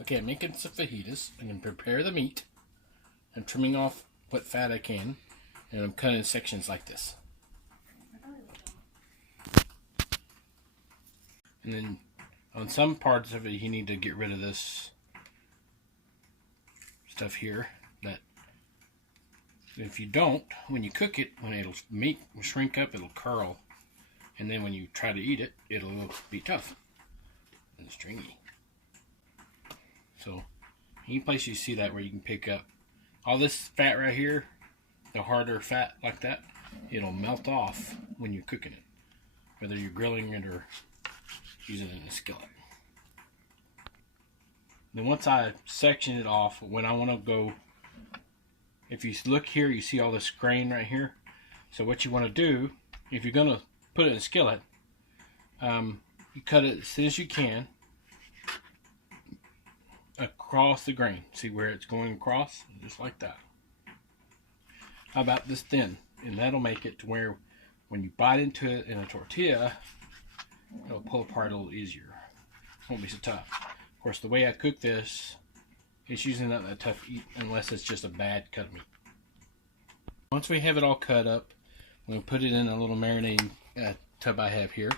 Okay, I'm making some fajitas. I'm going to prepare the meat. I'm trimming off what fat I can, and I'm cutting in sections like this. And then on some parts of it, you need to get rid of this stuff here. That if you don't, when you cook it, when meat will shrink up, it'll curl, and then when you try to eat it, it'll be tough and stringy. So any place you see that where you can pick up all this fat right here, the harder fat like that, it'll melt off when you're cooking it, whether you're grilling it or using it in a skillet. Then once I section it off, when I want to go, if you look here, you see all this grain right here. So what you want to do, if you're going to put it in a skillet, you cut it as thin as you can across the grain. See where it's going across? Just like that. How about this thin? And that'll make it to where when you bite into it in a tortilla, it'll pull apart a little easier. It won't be so tough. Of course, the way I cook this, it's usually not that tough to eat unless it's just a bad cut of meat. Once we have it all cut up, we're going to put it in a little marinating tub I have here.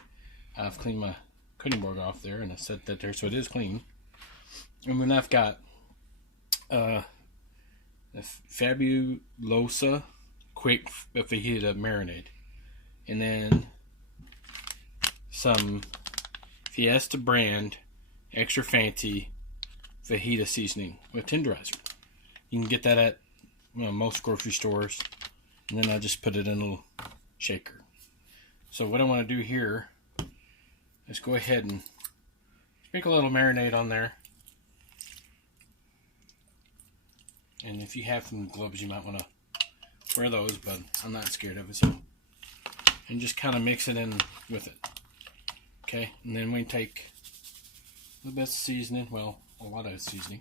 I've cleaned my cutting board off there and I set that there so it is clean. And then I've got a Fabulosa quick fajita marinade. And then some Fiesta brand extra fancy fajita seasoning with tenderizer. You can get that at most grocery stores. And then I just put it in a little shaker. So what I want to do here is go ahead and sprinkle a little marinade on there. And if you have some gloves, you might want to wear those, but I'm not scared of it. So, and just kind of mix it in with it. Okay, and then we take the best seasoning, well, a lot of seasoning,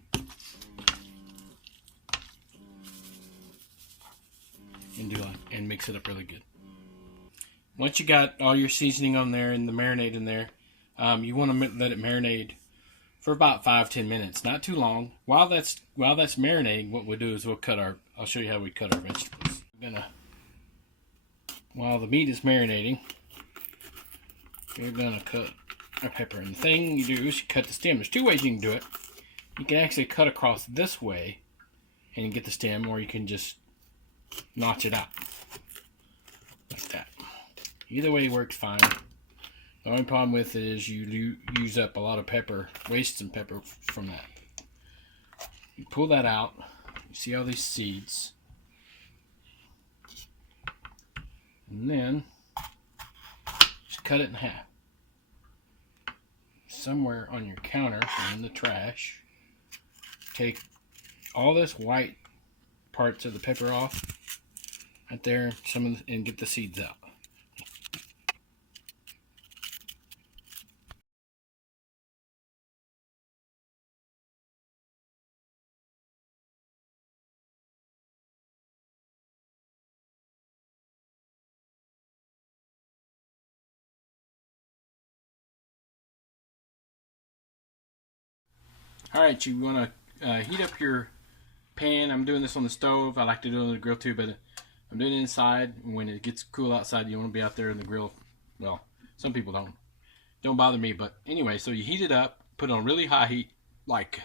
and mix it up really good. Once you got all your seasoning on there and the marinade in there, you want to let it marinate for about 5-10 minutes, not too long. While that's marinating, what we'll do is I'll show you how we cut our vegetables. While the meat is marinating, we're gonna cut our pepper. And the thing you do is you cut the stem. There's two ways you can do it. You can actually cut across this way and get the stem, or you can just notch it out like that. Either way works fine. The only problem with it is you use up a lot of pepper, waste some pepper from that. You pull that out, you see all these seeds, and then just cut it in half. Somewhere on your counter or in the trash, take all this white parts of the pepper off right there, and get the seeds out. Alright, you want to heat up your pan. I'm doing this on the stove. I like to do it on the grill too, but I'm doing it inside. When it gets cool outside, you want to be out there in the grill. Well, some people don't. Don't bother me, but anyway, so you heat it up, put it on really high heat, like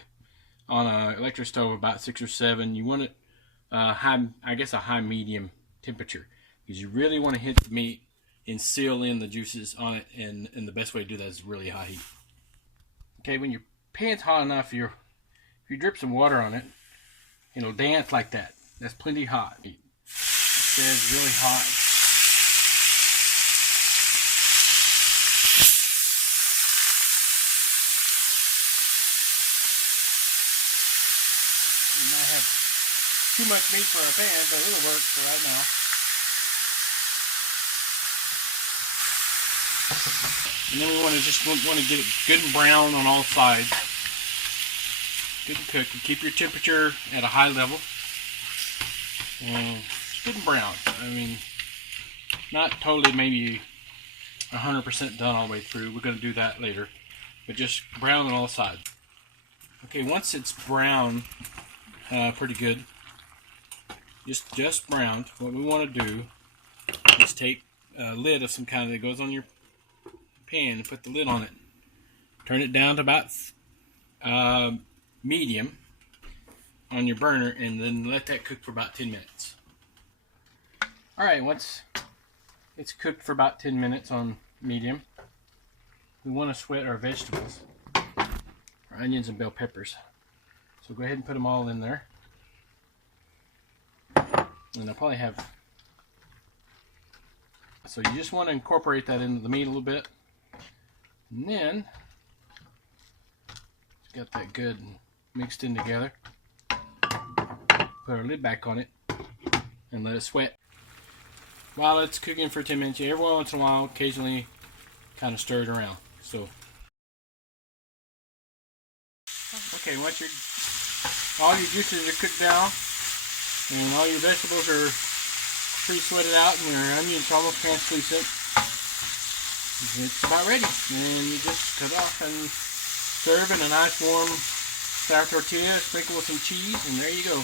on an electric stove, about 6 or 7. You want it high, I guess a high medium temperature, because you really want to hit the meat and seal in the juices on it, and the best way to do that is really high heat. Okay, when your pan's hot enough, if you drip some water on it, it'll dance like that. That's plenty hot. It says really hot. You might have too much meat for a pan, but it'll work for right now. And then we want to get it good and brown on all sides. Good and cooked. You keep your temperature at a high level. And it's good and brown. I mean, not totally maybe 100% done all the way through. We're going to do that later. But just brown on all sides. Okay, once it's brown, pretty good, just browned, what we want to do is take a lid of some kind that goes on your pan and put the lid on it. Turn it down to about medium on your burner, and then let that cook for about 10 minutes. Alright, once it's cooked for about 10 minutes on medium, we want to sweat our vegetables, our onions and bell peppers. So go ahead and put them all in there. And I'll probably have... So you just want to incorporate that into the meat a little bit. And then, got that good mixed in together. Put our lid back on it and let it sweat. While it's cooking for 10 minutes, every once in a while, occasionally kind of stir it around. So, okay, once all your juices are cooked down and all your vegetables are pretty sweated out and your onions are almost translucent, it's about ready. And you just cut off and serve in a nice warm sour tortilla, sprinkle with some cheese, and there you go.